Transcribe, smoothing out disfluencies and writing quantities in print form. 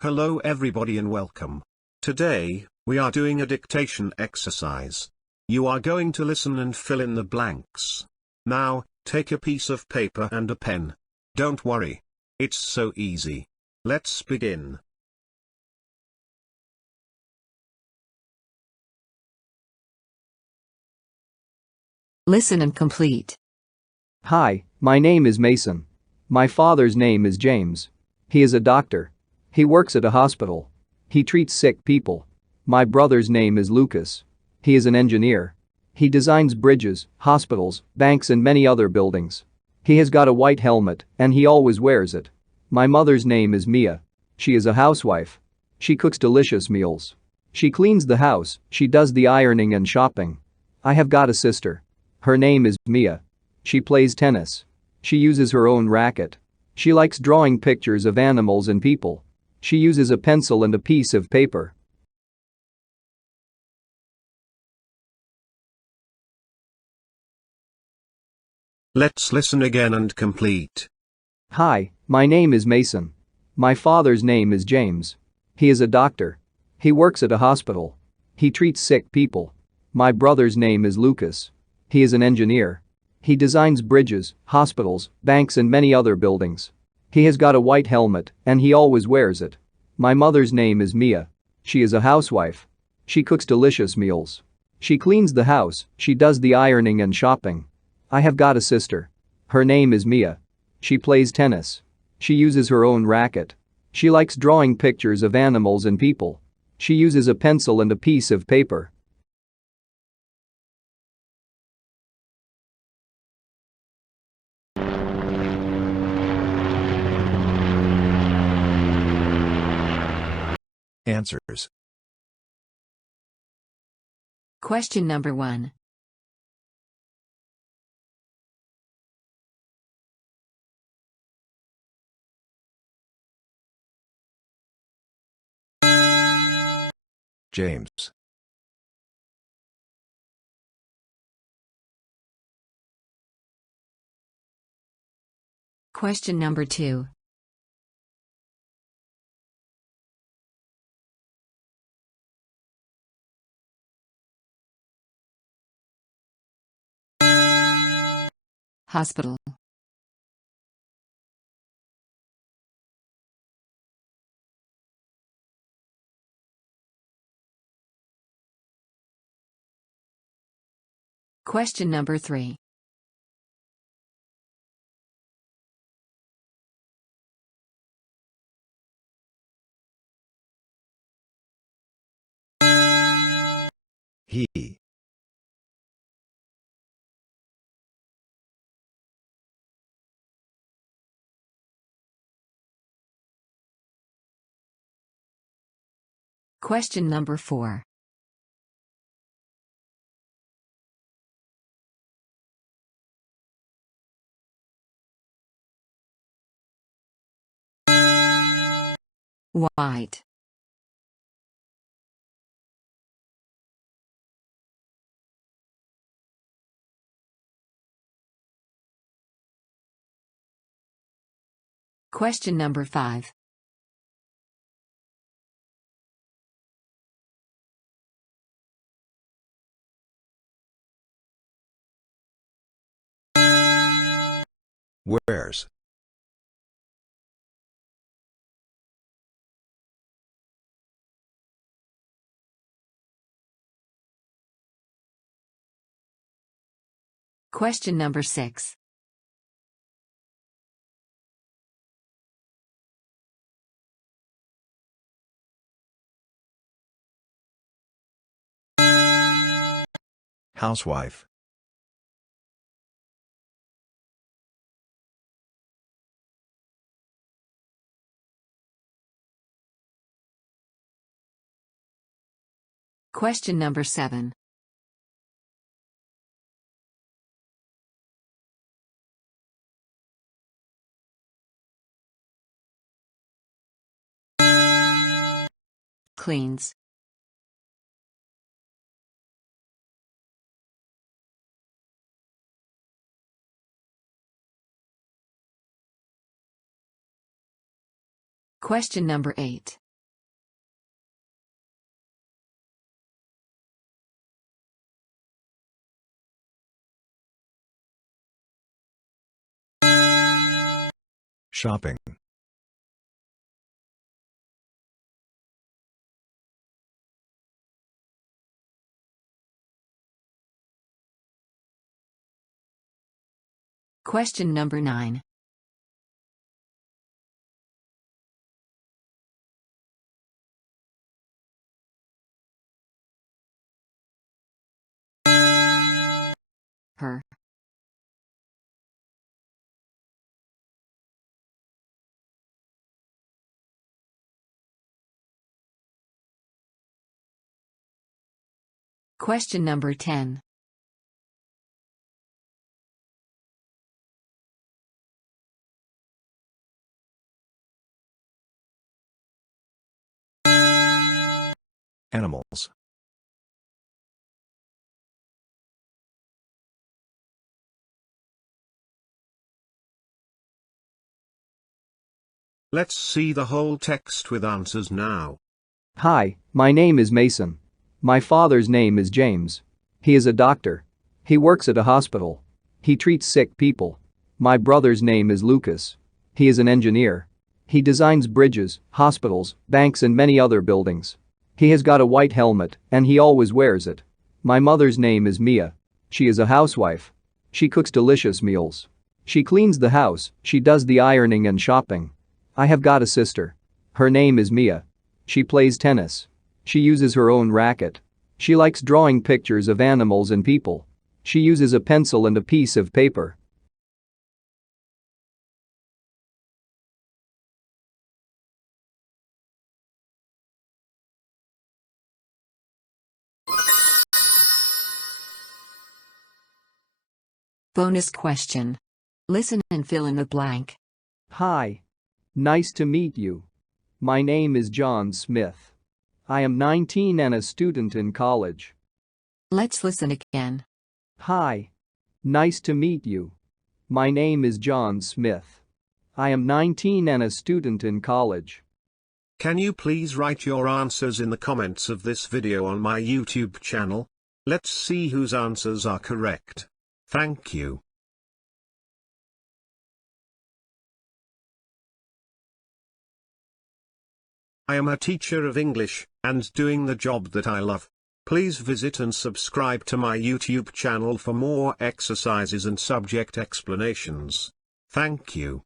Hello everybody and welcome. Today, we are doing a dictation exercise. You are going to listen and fill in the blanks. Now, take a piece of paper and a pen. Don't worry. It's so easy. Let's begin. Listen and complete. Hi, my name is Mason. My father's name is James. He is a doctor. He works at a hospital. He treats sick people. My brother's name is Lucas. He is an engineer. He designs bridges, hospitals, banks and many other buildings. He has got a white helmet and he always wears it. My mother's name is Mia. She is a housewife. She cooks delicious meals. She cleans the house, she does the ironing and shopping. I have got a sister. Her name is Mia. She plays tennis. She uses her own racket. She likes drawing pictures of animals and people. She uses a pencil and a piece of paper. Let's listen again and complete. Hi, my name is Mason. My father's name is James. He is a doctor. He works at a hospital. He treats sick people. My brother's name is Lucas. He is an engineer. He designs bridges, hospitals, banks and many other buildings. He has got a white helmet and he always wears it. My mother's name is Mia. She is a housewife. She cooks delicious meals. She cleans the house, she does the ironing and shopping. I have got a sister. Her name is Mia. She plays tennis. She uses her own racket. She likes drawing pictures of animals and people. She uses a pencil and a piece of paper. Answers. Question number 1. James. Question number 2. Hospital. Question number 3. He. Question number 4. White. Question number 5. Wears. Question number 6. Housewife. Question number 7. Cleans. Question number 8. Shopping. Question number 9. Her. Question number 10. Animals. Let's see the whole text with answers now. Hi, my name is Mason. My father's name is James. He is a doctor. He works at a hospital. He treats sick people. My brother's name is Lucas. He is an engineer. He designs bridges, hospitals, banks and many other buildings. He has got a white helmet and he always wears it. My mother's name is Mia. She is a housewife. She cooks delicious meals. She cleans the house, she does the ironing and shopping. I have got a sister. Her name is Mia. She plays tennis. She uses her own racket. She likes drawing pictures of animals and people. She uses a pencil and a piece of paper. Bonus question. Listen and fill in the blank. Hi. Nice to meet you. My name is John Smith. I am 19 and a student in college. Let's listen again. Hi. Nice to meet you. My name is John Smith. I am 19 and a student in college. Can you please write your answers in the comments of this video on my YouTube channel? Let's see whose answers are correct. Thank you. I am a teacher of English, and doing the job that I love. Please visit and subscribe to my YouTube channel for more exercises and subject explanations. Thank you.